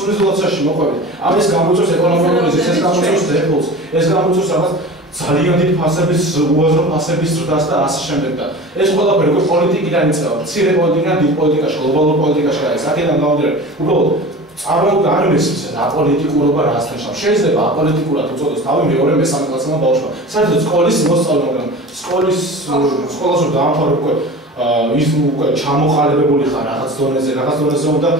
სულიზოლაციაში მოყვებით. ამის გამოიწვევს ეკონომიკური ზრდას, ეს გამოიწვევს დეფოლტს, ეს გამოიწვევს რაღაც ძალიან დიდ ფასების უაზრო ფასების ზრდას და ასე შემდეგ და ეს ყველაფერი უკვე პოლიტიკიდან იწყება. მცირე პოლიტიკიდან დიდ პოლიტიკაში, გლობალურ პოლიტიკაში არის. აქედან გამომდინარე, უბრალოდ წარმოუდგა არ მისცეს აპოლიტიკურობა რას ნიშნავს. შეიძლება აპოლიტიკურად უწოდოს თავი მეორე მესამე კლასელმა ბავშვმა. საერთოდ სკოლის მოსწავლე, მაგრამ სკოლას რომ დაამთავრებ უკვე ის უკვე ჩამოყალიბებული ხარ რაღაც დონეზე უნდა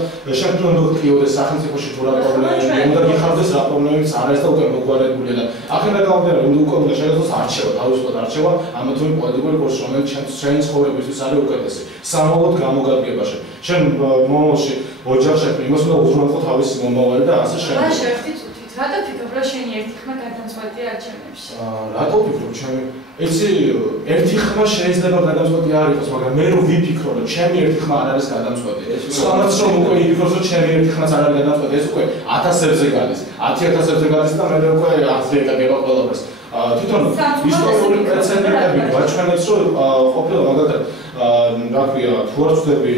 შემდგომ დოქტრიოდეს სახელმწიფოში თუ რა პრობლემები უნდა გიხარდეს რა პრობლემებიც არის და უკვე მოგვარებულია და აქედან გამომდინარე უკვე უნდა შეგვიძლია არჩევა თავისუფლად არჩევა ამა თუ იმ პოლიტიკური კურსში რომელიც ჩვენი ცხოვრებისთვის არის უკეთესი სამოვლოდ გამოგადგებაში შენ მომავალში ოჯახ შექმნი იმას უნდა უზრუნველყო თავისი მომავალი და ასე შემდეგ რა შევხვდით თვით რა და ფიქრობ რა შენი ერთი ხმა გადამწყვეტია არჩევნებში რატო ვფიქრობ ჩემი იცი ერთი ხმა შეიძლება გადამწყვეტი არ იყოს მაგრამ მე რომ ვიფიქრო რომ ჩემი ერთი ხმა არ არის გადამწყვეტი სხვამაც რომ უკვე იფიქროს რომ ჩემი ერთი ხმაც არ არის გადამწყვეტი ეს უკვე 1000-ზე გადის 10000-ზე გადის და მე უკვე 100-ზე ეკაგება ყველაფერს თვითონ ისტორიული პრეცედენტები გვაჩვენებს რომ ყოფილა მაგალითად რა ქვია თუ არ ვწდები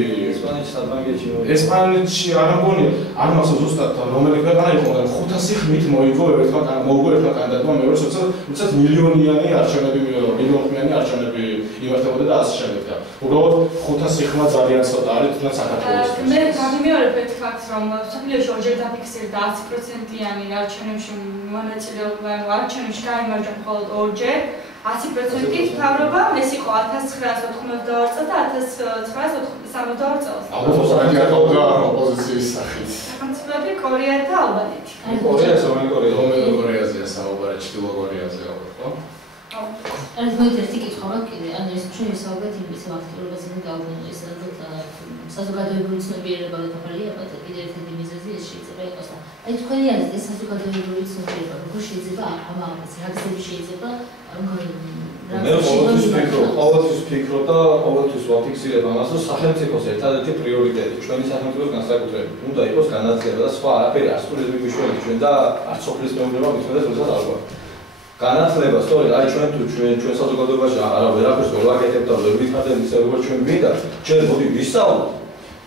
ესპანეთში არ მგონია არ მახსოვს ზუსტად რომელი ქვეყანა იყო მაგრამ 500 ხმით მოიგო ერთმა კანდიდატმა მეორე როდესაც მილიონიანი არჩევნები იმართებოდა და ასე შემდეგ და უბრალოდ 500 ხმა ძალიან ცოტა არის თუნდაც საქართველოსთვის მე გამიმეორებ ერთ ფაქტს რომ საფრანგეთში ორჯერ დაფიქსირდა 10%-იანი არჩევნებში მონაწილეობა არჩევნებში გაიმარჯვა მხოლოდ ორჯერ 100% მთავრობამ ეს იყო 1992 წელს და 1962 წელს. ალბათ საკითხია ოპოზიციის სახით. სახელმწიფოები კორეა და ალბანეთი. კორეაზეა საუბარი, ჩრდილო კორეაზე ალბათ, ხო? ეს მოიწევს კითხვა მაგ კიდე, ანუ ეს ჩვენი საუბარი იმის აქტიურობას იმით გავუგონოს საზოგადოებრივი ცნობიერება და თვალია, კიდე ერთი მიზეზი ეს შეიძლება იყოს და აი თქვენი არის ეს საზოგადოებრივი ცნობიერება, როგორ შეიძლება ამას რაგზები შეიძლება მე ყოველთვის ვფიქრობ და ყოველთვის ვაფიქსირებ ამას, რომ სახელმწიფოს ერთადერთი პრიორიტეტი ჩვენი სახელმწიფოს განსაკუთრებით უნდა იყოს განათლება და სხვა არაფერი არ სრულდება მიშველი ჩვენ და არც სოფლის მეურნეობა მithmedes როდესაც არ გვაქვს. განათლება, სწორედ აი ჩვენ საზოგადოებაში არა ვერაფერს ვერ ვაკეთებთ და ვერ ვითარდებთ ისე როგორც ჩვენ გვინდა, ჩვენ მოდი ვისწავლოთ.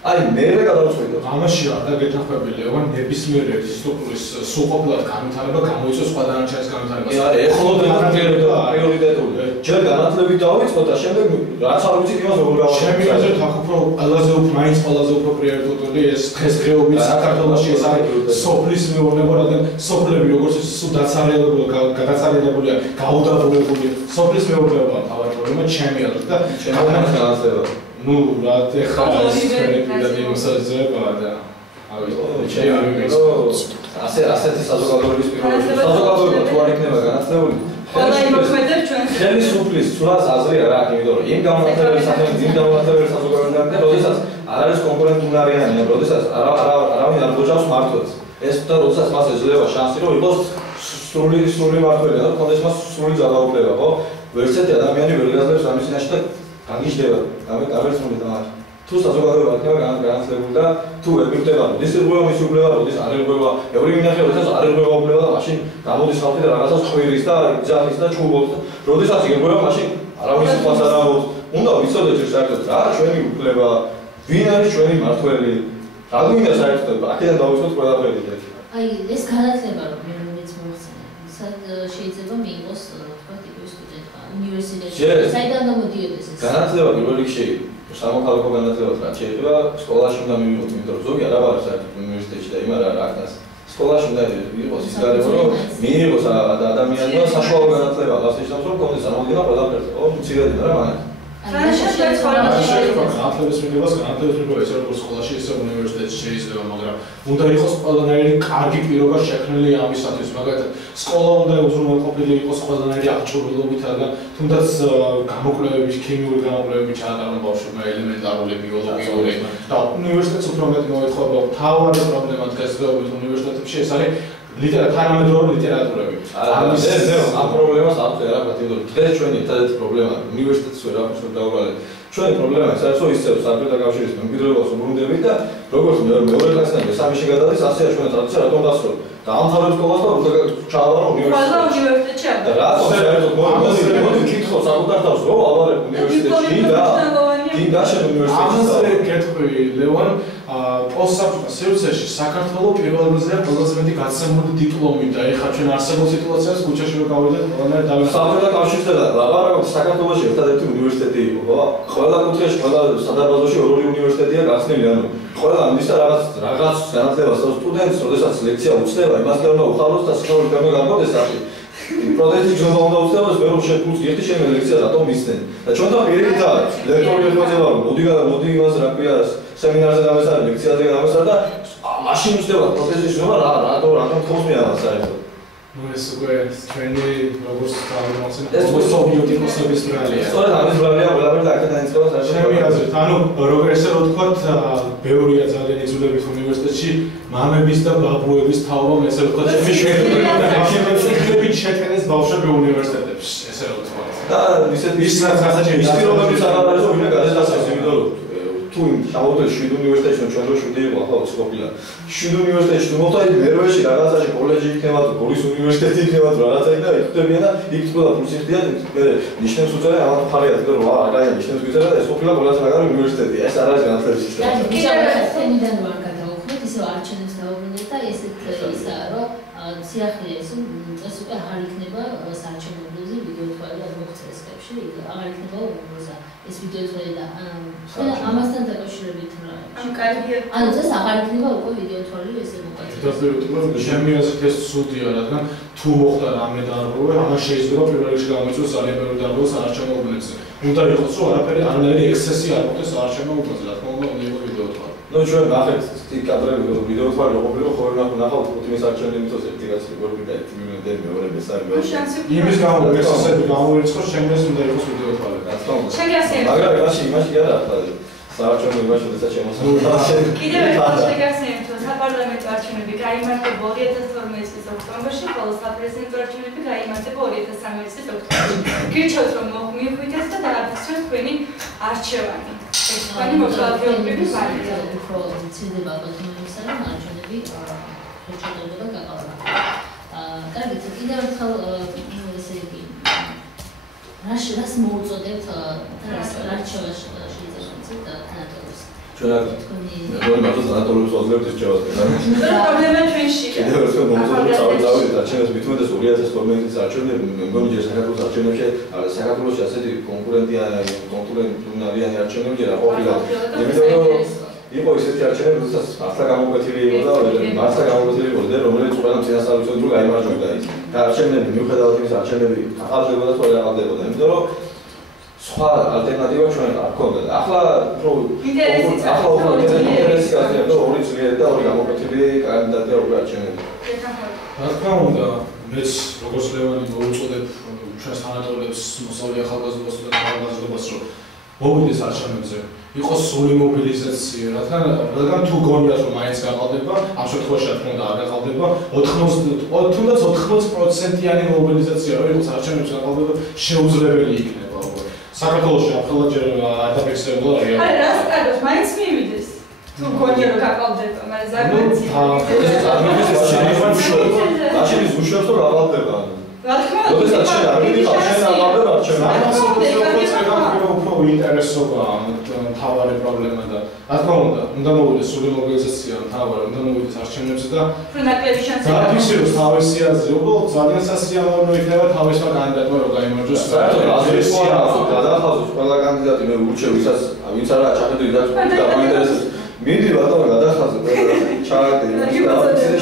აი მერე გადავწყვიტოთ. ამაში არ დაგეთანხმებული, ოღონდ ნებისმიერ ერთი სტრუქტურის სრულყოფილად განვითარება გამოიწვევს სხვა დანარჩენის განვითარებას. არა, ეხლოდ პრიორიტეტული. ჯერ განათლებით დავიწყოთ და შემდეგ რაც არ ვიცით იმას როგორ გავაკეთებთ. ჩემი აზრით აქ უფრო ყველაზე უფრო პრიორიტეტული ეს დღესდღეობით საქართველოში ეს არის სოფლის მეურნეობა, რადგან სოფლები როგორც სულ გადაცარიელებულია, გაუდაბურებულია. სოფლის მეურნეობა თავად პრობლემა ჩემი აზრით და განათლება ну, რა ეხლა ეს იმსაძება და ასეთი საზოგადოების პირობებში საზოგადოება თუ არ იქნება განათლებული ყველა იმოქმედებს ჩვენ ხელისუფლის ცვლას აზრი არ აქვს, იმიტომ რომ იმ გამონათებელი საზოგადოებიდან და როდესაც არ არის კონკურენტუნარიანი, როდესაც არავინ არ გოჭავს მართვას. ეს და როდესაც მას ეძლევა შანსი რომ იყოს სრული მართველი და კონდეს მას სრული ძალაუფლება, ხო? ვერცერთი ადამიანი ვერ გაძლევს ამის წინაშე და გაგიჟდება, გამერცმული და მათ. თუ საზოგადოება იქნება განათლებული და თუ ეფექტება, ის რგება მის უფლება, როდის არ ერგება, ეური მინახე, როდესაც არ ერგება უფლება და მაშინ გამოდის ხალხი და რაღაცას ხვირის და ძახის და ჩუბობს. როდესაც ერგება, მაშინ არავის უყვარს არ ამბობს. უნდა ვიცოდეთ რომ საერთოდ რა ჩვენი უფლება, ვინ არის ჩვენი მართველი, რა გვინდა საერთოდ, აქედან დავიწყოთ ყველაფერი. აი ეს განათლება რომ მეც მოხსენე, შეიძლება მიიღოს თქვა ტიპის სტუდენტმა უნივერსიტეტში. საიდან გამოდიოდეს ეს? განათლება პირველ რიგში სამოქალაქო განათლებას რაც შეიძლება სკოლაში უნდა მივიღოთ, იმიტომ რომ ზოგი არ არის საერთოდ უნივერსიტეტში და იმარ არ აქვს. სკოლაში უნდა იყოს ის გარემო, რომ მიიღოს ადამიანმა საშუალო განათლება, რაც ნიშნავს რომ კონდეს წარმოდგენა ყველაფერზე, ხო, მცირედი რა მაგათ. განათლების მიღებას ესე როგორც სკოლაში, ისე უნივერსიტეტში შეიძლება, მაგრამ უნდა იყოს ყველანაირი კარგი პირობა შექმნილი ამისათვის, მაგალითად, სკოლა უნდა უზრუნველყოფილი იყოს ყველანაირი აღჭურვილობით, რადგან თუნდაც გამოკვლევების, ქიმიური გამოკვლევების ჩაატარონ ბავშვებმა ელემენტარული ბიოლოგიური და უნივერსიტეტს უფრო მეტი მოეთხოვება. მთავარი პრობლემა დღესდღეობით უნივერსიტეტებში ეს არის თანამედროვე ლიტერატურები. ამ პრობლემას აქვს ერაყად, იმიტომ რომ დღეს ჩვენი ერთადერთი პრობლემა უნივერსიტეტს ვერაფერს ვერ დავუყალეთ. ჩვენი პრობლემა ის არის, რომ ისევ საბჭოთა კავშირის მემკვიდრეობას უბრუნდებით და როგორც მეორე კლასიდან მესამეში გადადის, ასეა ჩვენი ტრადიცია რატომ დასრულდა. დაამთავრებ სკოლას და ჩაავარო უნივერსიტეტში. ყველა უნივერსიტეტში არ და რა საერთოდ მოდი ვკითხო საკუთარ თავს, რომ ავარებ უნივერსიტეტში და იმ გაშენ უნივერსიტეტში. ამაზე კეთხვი ლევან, პოსტსაბჭოთა სივრცეში საქართველოს პირველ რიგზეა ყველაზე მეტი გაცემული დიპლომი და ეხლა ჩვენ არსებულ სიტუაციას ქუჩაში რო გავიდეთ, ყველანაირ დავინახავთ. საბჭოთა კავშირში და ლაპარაკობთ საქართველოში ერთადერთი უნივერსიტეტი იყო, ხო? ყველა კუთხეში, ყველა სადარბაზოში ორი უნივერსიტეტია გახსნილი, ანუ ყველა ამის და რაღაც განათლებას სტუდენტს, როდესაც ლექცია უწდება, იმას კი უნდა უხალოს და სკოლის გამო გამოდეს სახი. პროტესტი ჯობა უნდა უწევოს, მე რომ შეფულს ერთი შემე ლექცია რატომ მისცენ? და ჩვენთან პირიქით ლექტორი ეხმაება, მოდი იმას რა ქვია, სემინარზე გამესწარ, ლექციაზე გამესწარ და მაშინ უწდება პროტესტის ჯობა რატომ ხოსმე ამას საერთოდ. ну ეს უკვე ჩვენი როგორც თავმოხსენ სოციოტიკოსების ბრალია. სწორედ ამის ბრალია ყველაფერი აქედან იწყება საერთოდ. ჩემი აზრით, ანუ როგორ ესე რო ვთქვათ, ბევრია ძალიან იზოლებით უნივერსიტეტში მამების და ბაბუების თაობა, ესე რო ვთქვათ, შემიძლია შეტყედეს ბავშვები უნივერსიტეტებში, ესე რო ვთქვათ. და ის რაცაც არ არის, ვინმე გადასასწრებს, იმიტომ რომ თუ შავოთელ 7 უნივერსიტეტში ჩვენ რო 7 იყო, ახლა 20 ყოფილა. 7 უნივერსიტეტში თუ მოხდა მერვეში რაღაცაში კოლეჯი იქნება თუ გორის უნივერსიტეტი იქნება თუ რაღაცა იქნება, იქ ხდებიან და იქ ყველა ფულს იხდიან, მე ნიშნებს უწევენ ამათ მხარეა, იმიტომ რომ რა ნიშნებს გვიწერა და ეს ყოფილა ყველაზე მაგარი უნივერსიტეტია, ეს არ არის განათლების სისტემა. თემიდან ვარ გადავუხმეთ, ისევ არჩევნებს დავუბრუნდეთ და ესეთ ისაა, რომ სიახლეა ეს წეს უკვე აღარ იქნება საარჩევნოებზე ვიდეო თვალი არ მოხდეს ხებში, აღარ იქნება უბრალოდ ეს ვიდეო თვალი და ამასთან დაკავშირებით რა. ანუ ეს აღარ იქნება უკვე ვიდეო თვალი ესე მოკლედ. ჩემი აზრით ეს ცუდია, რადგან თუ მოხდა რამე დარღვევა, ამას შეიძლება პირველ რიგში გამოიწვიოს ძალიან ბევრი დარღვევა საარჩევნო უბნებზე. უნდა იყოს, რომ არანაირი ექსცესი არ მოხდეს საარჩევნო უბნებზე, რა თქმა უნდა, უნდა იყოს ვიდეო თვალი. ну ჩვენ ნახეთ ის კადრები ვიდეო თვალი ყოფილა ხოლმე ნახავთ პუტინის არჩევნები მიწოს ერთი კაცი როგორ ვიდა ერთი მილიონი მეორე მესარი იმის გამო ექსცესები გამოირიცხოს შემდგეს უნდა იყოს ვიდეო თვალი. რა თქმა უნდა. შეგახსენებთ. მაგრამ იმაში კი არა ხარ საარჩევნო იმაში როდესაც შემოსულა. კიდევ ერთხელ შეგახსენებთ, რომ საპარლამენტო არჩევნები გაიმართება 2012 წლის ოქტომბერში, ხოლო საპრეზიდენტო არჩევნები გაიმართება 2013 წლის ოქტომბერში. გირჩევთ, რომ მიხვიდეთ და დააფიქსიროთ თქვენი არჩევანი. Pani მოხალხეობრივი პარტია უფრო მცირდება ბატონებისა და არჩევნები შეჩერდება გაყალბა. კარგით, კიდევ ერთხელ ესე იგი რას მოუწოდებთ არჩევანში შეიძლება თანატოლებს. ჩვენ როგორ მაგას თანატოლებს ვაძლევთ ეს ჩავასწრებ. პრობლემა ჩვენში. კიდევ ერთხელ მოუწოდეთ წავიდეთ არჩევნებს მithumetes 2012 წლის არჩევნები მეგონი ჯერ საქართველოს არჩევნებში საქართველოში ასეთი კონკურენტუნარიანი არჩევნები ჯერ არ ყოფილა. იმიტომ რომ იყო ისეთი არჩევნები, როდესაც მართლა გამოკვეთილი იყო და მართლა გამოკვეთილი იყო და რომელიც ყველამ წინასწარ უწევდა გაიმარჯვებდა ის. და არჩევნები მიუხედავად იმისა, არჩევნები აყალბებოდა თუ არ აყალბებოდა, იმიტომ რომ სხვა ალტერნატივა ჩვენ არ ქონდა. ახლა უფრო ინტერესი გაზია და ორი ძლიერი და ორი გამოკვეთილი კანდიდატია უკვე არჩევნები. რა თქმა უნდა, მეც როგორც ლევანი მოუწოდებ ჩვენს თანატოლებს, მოსავლე ახალგაზრდობას და ახალგაზრდობას, რომ მოვიდეს არჩევნებზე. იყოს სრული მობილიზაცია, რადგან თუ გონიათ რომ მაინც გაყალბება, ამ შემთხვევაში რა თქმა უნდა არ გაყალბება, 80%-იანი მობილიზაცია რო იყოს არჩევნებზე გაყალბება შეუძლებელი იქნება უკვე. საქართველოში ახლა ჯერ არ დაფიქსირებულა რეალურად. არა, რას კარგავს, მაინც მივიდეს. თუ გონია რომ გაყალბდება, მაგრამ ზაგრაცი. მაშინ ის უშუალოდ რომ გაყალბება. რა თქმა უნდა. როდესაც შენ არ მიდიხარ, შენ აყალბებ არჩევნებს. უფრო ინტერესობა მთავარი პრობლემა და რა თქმა უნდა მოვიდეს სრული მობილიზაცია მთავარი, უნდა მოვიდეს არჩევნებზე და ნაკლები შანსი დააფიქსიროს თავისი აზრი, უბრალოდ ძალიან სასიამოვნო იქნება თავისმა კანდიდატმა რომ გაიმარჯვოს. საერთოდ აზრის გადახაზოს ყველა კანდიდატი მე ურჩევ ვისაც ვინც არა ჩახედვი და დაინტერესებს. მინდი ბატონო გადახაზო ყველა ჩააგდე და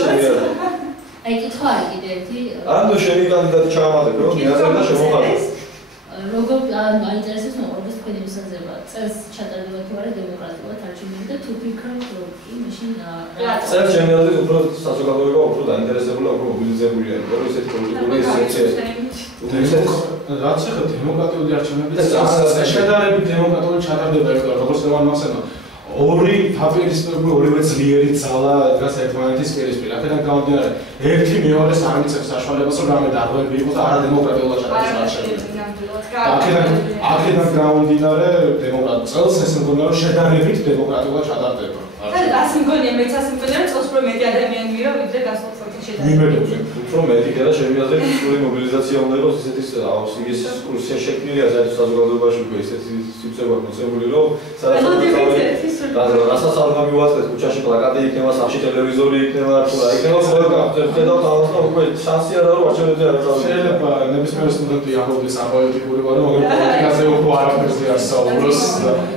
შეიძლება. აი კითხვა არის კიდე ერთი. ანუ შენი კანდიდატი ჩაამატებ რომ მიაზრე და შემოხატო. როგორ აინტერესებს მოყოლებს თქვენი მოსაზრება წელს ჩატარდება თუ არა დემოკრატიულად არჩევნები და თუ ფიქრობთ რომ მაშინ წელს ჩემი აზრით უფრო საზოგადოება უფრო დაინტერესებულია უფრო მობილიზებულია იმიტომ რომ ესეთი პოლიტიკური სივრცე რაც ახლა დემოკრატიული არჩევნები შედარებით დემოკრატიული ჩატარდება როგორც ლევან მასენა ორი თაპირისპირებული ორივე ძლიერი ძალა დგას ერთმანეთის პირისპირ. აქედან გამომდინარე, ერთი მეორეს არ მიცემს საშუალებას, რომ რამე დარღვევები იყოს და არადემოკრატიულად ჩატარდეს არჩევნები. აქედან გამომდინარე, დემოკრატია წელს ეს მგონია, რომ შედარებით დემოკრატიულად ჩატარდება. და ასე მგონია, მეც ასე მგონია, რომ წელს უფრო მეტი ადამიანი მიიღო, ვიდრე ვიდრე გასულ წელს მიმედოზე. უფრო მეტი და შემიძლია ფიზიკური მობილიზაცია უნდა იყოს ისეთი ის კურსი შექმნილია საზოგადოებაში უკვე ისეთი სივრცეა მოწებული რომ რასაც არ მივუაწევთ ქუჩაში პლაკატი იქნება, სახში ტელევიზორი იქნება, თუ რა იქნება, ხედავთ ამას და უკვე შანსი არა რომ არჩევნებზე არ გავიდეს. შეიძლება ნებისმიერ სტუდენტი ამბობს ამ პოლიტიკური ვარო, მაგრამ პოლიტიკაზე უფრო არაფერზე არ საუბრობს.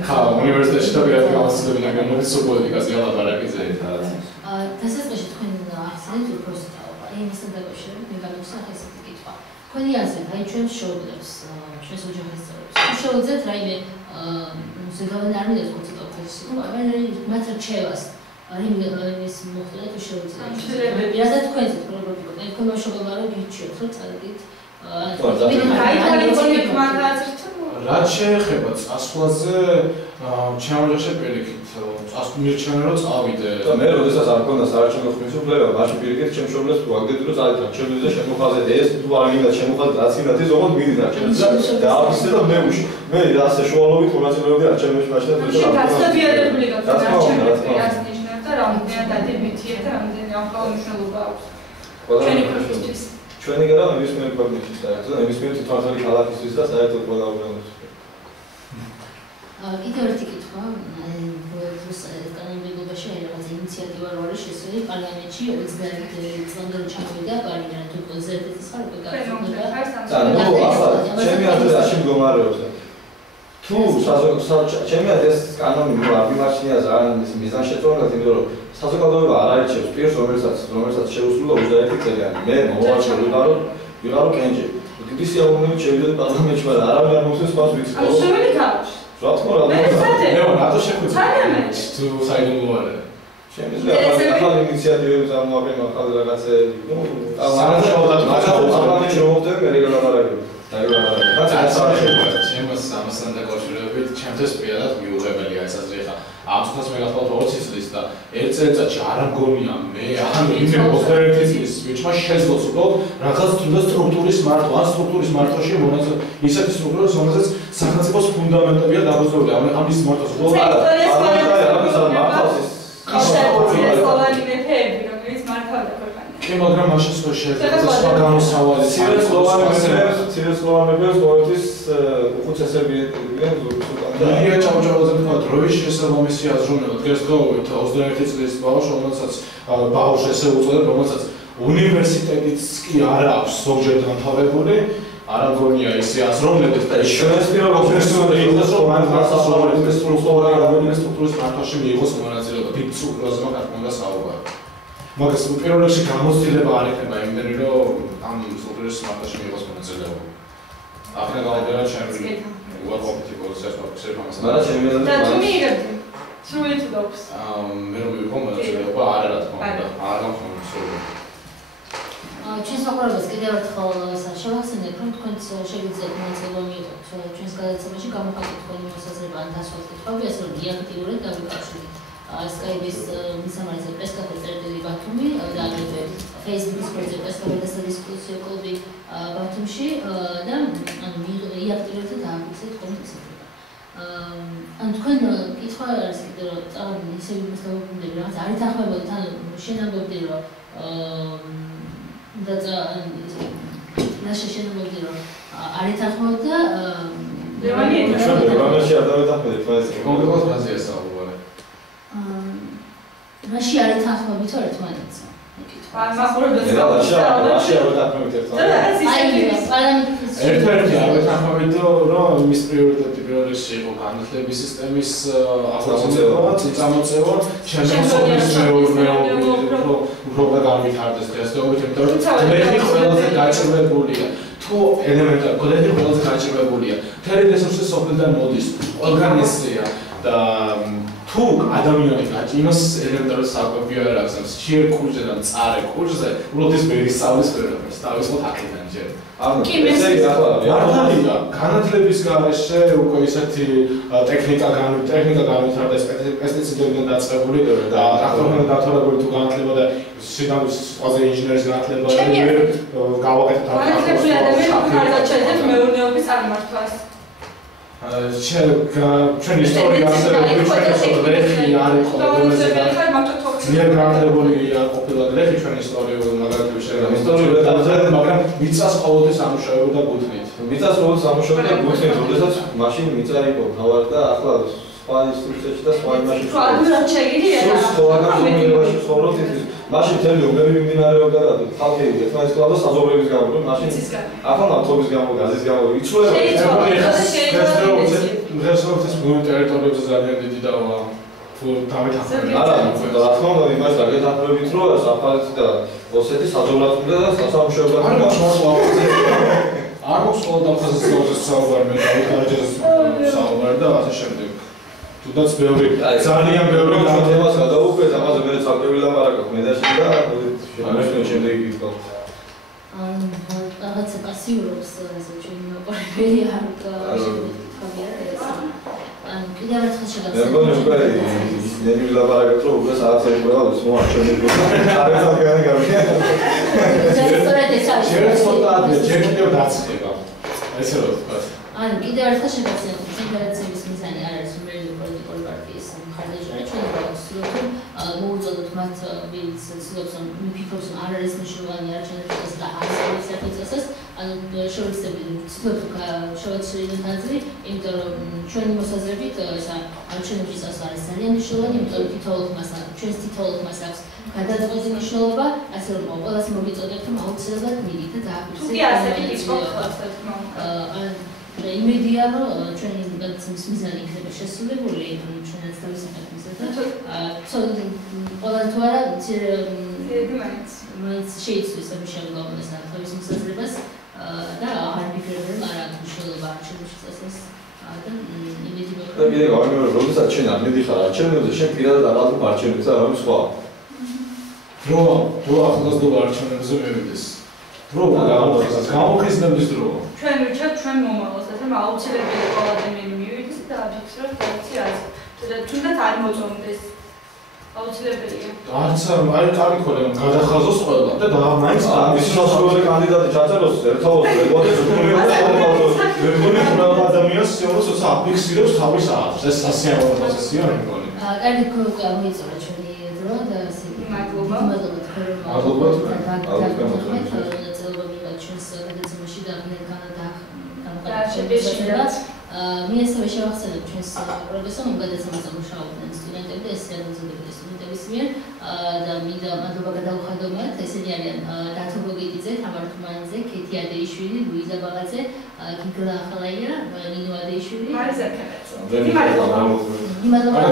ხა უნივერსიტეტში და პირადი გამოცდილებიდან გამოდის პოლიტიკაზე ალაპარაკი ზედმეტად. დასაწყისში თქვენ ახსენეთ უფროსი თაობა. იმასთან დაკავშირებით მე გამიხსენე ესეთი კითხვა. თქვენი აზრით, აი ჩვენ შოულებს, ჩვენს ოჯახის წევრებს. თუ შევძლებთ რაიმე ზეგავენ არ მინდა თქვენ ცოტა სიტყვა, მათ რჩევას იმის მოხდა თუ შევძლებთ. რადგან თქვენც პრობლემა, თქვენ მაშობლობა რომ გიჩვენთ, რომ წადით რაც შეეხება წასვლაზე, ჩემ ოჯახში პირიქით, მირჩევენ რომ წავიდე. და მე როდესაც არ მქონდა საარჩევნო ხელისუფლება, მაშინ პირიქით ჩემ მშობლებს თუ აგდები რომ წავიდე ჩემზე შემოხაზეთ ეს თუ არ მინდა შემოხაზეთ რაც იმათი ზოგადად მიდიდა ჩემზე და ამისე და მე ასე შუალობით მონაწილეობდი არჩევნებში მაშინ და შენ გასწრებიადებული გაქვს არჩევნებში რაც ნიშნავს და რამდენად დადებითია და რამდენი ამხავა მნიშვნელობა აქვს ჩვენი პროფესიის ჩვენი გარდა ნებისმიერ ქვეყნისთვის საერთოდ ნებისმიერ თვითმართველი ქალაქისთვის და საერთოდ ყველა უბრალოდ კიდევ ერთი კითხვა რუს კანონმდებლობაში აი რაღაც ინიციატივა რო არის შესული პარლამენტში 21 წლამდე ჩამოვიდა პარლამენტი თუ კონსერვატივის ხარკე გასაგებია ჩემი აზრით მდგომარეობს თუ ჩემი აზრით ეს კანონი მიმარჩნია ძალიან მიზანშეწონილად იმიტომ რომ საზოგადოება არ აირჩევს პირს რომელსაც შეუსრულდა 21 წელიანი მე მომავალში ვიყარო კენჭი დიდი სიამოვნებით შევიდეთ პარლამენტში მაგრამ არავინ არ მოსწევს მას ვიცი ანუ შეველი გაქვს რა თქმა უნდა მე რატო შეხვედრა თუ საიდუმლოა შემიძლია ახალი ინიციატივები წარმოაყენო ახალი რაღაცეები ნუ პარლამენტში რომოდები მე რეგულარულად ჩემს ამასთან დაკავშირებით ჩემთვის პირადად მიუღებელია ეს აზრი ხა ამ წელს მე გახლავთ 20 წლის და ერთ წელიწადში არ მგონია მე ანუ იმე 21 წლის ვიჩმა შეძლოს უბრალოდ რაღაც თუნდაც სტრუქტურის მართვა ან სტრუქტურის მართვაში მონაწილე ისეთი სტრუქტურა რომელსაც სახელმწიფოს ფუნდამენტებია დაბრძოლებული ამის მართვას უბრალოდ არა მაგრამ მაშინ შეიძლება სხვა გამოსავალი ცირესლოვანებებს ყოველთვის უხუცესები ილია ჭავჭავაძე თქვა დროის შესაბამისი აზროვნება დღეს გავუვით 21 წლის ბავშვს რომელსაც ბავშვს ესე უწოდებ რომელსაც უნივერსიტეტიც კი არ აქვს ზოგჯერ დამთავრებული არ მგონია ისე აზროვნებით და ჩვენს სტრუქტურის მართვაში მიიღოს მონაწილეობა დიდ სტრუქტურაზე მაგას საუბარი მაგას პირველ რიგში გამოცდილება არ იქნება იმდენი რომ ამ სტრუქტურის მართვაში მიიღოს მონაწილეობა ახლა გავაგზავნე ჩემი უარყოფითი პოზიციას მაქსიმალურად მაგრამ ჩემი აზრით და თუ მიიღებდი სრული თუ გაქვს მე რომ მივიღო მონაწილეობა არა რა თქმა უნდა არ გამხმობ სრული ჩვენ საყურებლებს კიდევ ერთხელ შევახსენებ რომ თქვენც შეგიძლიათ მონაწილეობა მიიღოთ ჩვენს გადაცემაში გამოხატოთ თქვენი მოსაზრება ან დასვათ კითხვები ასე რომ დიაქტიურად დავიკავშიროთ Skype-ის მისამართზე პრესკაფე წერტილი ბათუმი და აგრეთვე Facebook-ის პროექტი პრესკაფე და დისკუსიო კლუბი ბათუმში და ანუ იაქტიურად დააფიქსეთ თქვენი მისამართი. ან თქვენ კითხვა არის კიდე რომ წავედი ისე იმას დავუბრუნდები რაღაც არ ითანხმებოდი თან შენ ამბობდი რომ და ნაშე შენ ამბობდი რომ არ ითანხმებოდი და რამაში არ დავეთანხმები თვალს კონკრეტულად რაზეა საუბარი რაში არ ითანხმებით ერთმანეთს? მაყურებელს ერთ-ერთი არ ვითანხმებით რომ იმის პრიორიტეტი პირველ რიგში იყო განათლების სისტემის აღორძინება, წამოწევა, შემოსავლის მეურნეობა უფრო განვითარდეს დღესდღეობით, იმიტომ რომ გლეხი ყველაზე გაჭირვებულია. თუ ელემენტარი გლეხი ყველაზე გაჭირვებულია. მთელი რესურსი სოფლიდან მოდის, ყველგან ესეა და თუ ადამიანი გაჭიმოს ელემენტარულ საკვებია არ აქვს შეერ კურსზე და წარე კურსზე უბრალოდ ეს ვერ ისწავლის ყველაფერს დავისხოთ აქედან ჯერ ანუ ესე მართალია განათლების გარეშე უკვე ისეთი ტექნიკა განვითარდა პესტიციდებიდან დაწყებული და ტრაქტორებიდან დათვალებული თუ განათლება და სიდამის ყველაზე ინჟინერის განათლება გავაკეთეთ განათლებული ადამიანი კარგად შეძლებთ მეურნეობის წარმართვას ჩვენ ჩვენ ისტორია ასევე გვიჩვენებს რომ ლეხი არ იყო ძლიერ განვითარებული არ ყოფილა გლეხი ჩვენ ისტორიულ მაგალითებში შეგამოსწორებდა, მაგრამ მიწას ყოველთვის ამუშავებდა გუთნით. მიწას ყოველთვის ამუშავებდა გუთნით, როდესაც მაშინ მიწა იყო თავად და ახლა სხვა ინსტრუქციებში და სხვა იმაში. адვილად შეგიძლია და სხვა განვითარებაში ცხოვრობთ ის მაშინ მთელი უბნები მიმდინარეობდა და ხალხი ერთმანეთს კვლავდა საზოგადოების გამო, მაშინ ახლა ნავთობის გამო, გაზის გამო იცვლება. დღესდღეობით ბუნებრივ ტერიტორიებზე ძალიან დიდი დავა თუ დავითანხმება. არა, რა თქმა უნდა, იმას დაგეთანხმებით, რომ საფრანგეთი და ოსეთი საზოგადოებრივ და სასამუშაებლად არ მაქვს ყველა დამხაზის საუბარი მე დავითარჯეს საუბარი და ასე შემდეგ. თუნდაც ბევრი ძალიან ბევრი თემას გადავუკვეთ, ამაზე მე ცალკეული ლაპარაკობ მე და შენ და შემდგომ შემდეგი გითხრა. რაღაცა პასიურობს ასე ჩვენი მოყოლებელი არ გავიარე ეს. კიდევ ერთხელ შეგაცდეთ. მე მგონი უკვე ნელი ლაპარაკობ რომ უკვე საათები ყველა ის მოარჩენილი არ ეცალკანი გავიქე. შეიძლება ჯერ კიდევ დაწყება. ესე რომ ვთქვა. ან კიდევ ერთხელ შეგაცდეთ ფედერაციის მიზანი არ არის უმერლო პოლიტიკური პარტიის მხარდაჭერა ჩვენ ვაცდილობთ მოუწოდოთ მათ ვინც ცდილობს რომ მიფიქრობს რომ არ არის მნიშვნელოვანი არჩევნების და არის საფუძველსაც ანუ შევეცდები ცდილობთ შევეცდებით აზრი იმიტომ რომ ჩვენი მოსაზრებით ესა არჩევნების წასვლა არის ძალიან მნიშვნელოვანი იმიტომ რომ ჩვენს თითოეულ ხმას აქვს გადაწყვეტილი მნიშვნელობა ასე რომ ყველას მოგიწოდებთ რომ აუცილებლად მიდით და დააკვირდეთ თუ კი ასეთი იყო ხალხთა თქმა უნდა იმედია რომ ჩვენი გადაცემის მიზანი იქნება შესრულებული ჩვენაც თავისი პარტიზა და ყველა თუ არა მაინც შეიცვის ამ შემდგომს თავის მოსაზრებას და აღარ ვიფიქრებ რომ არ აქვს მნიშვნელობა არჩევნებში წასვლას და იმედი მაქვს და კიდევ გავიმეორებ როდესაც შენ არ მიდიხარ არჩევნებზე შენ პირადად არ აღვ არჩევნებზე არ არის სხვა დრო ახალგაზრდა არჩევნებზე მივიდეს დრო გამოკრიზნების დრო ჩვენ ვიჩვენებთ ჩვენ მომავალს რომ აუცილებელი ყველა ადამიანი მივიდეს და აფიქსიროთ ფუნქციას თუნდაც არ მოწონდეს აუცილებელია არც არ კარგი ქონა გადახაზოს ყველა და მაინც ის მოსულობელი კანდიდატი ჩაწეროს ერთაოს ეგოდეს მეგონი ყველა ადამიანს შეუძლოს აფიქსირებს თავის აარს ეს სასიამოვნო პროცესია მე მგონი კარგი გამოიწორა ჩვენი დრო და მადლობა მე ასევე შევახსენებ ჩვენს პროგრესს, რომ გადაცემაზე მუშაობდნენ სტუდენტები და ესე აღზრდილი სტუდენტების მიერ და მინდა მადლობა გადავუხადო მათ. ესენი არიან დათო გოგიტიძე, თამარ თუმანიძე, ქეთი ადეიშვილი, ლუიზა ბაღაძე, გიგლა ახალაია, ნინო ადეიშვილი. მარიზა ქემეცო. მადლობა.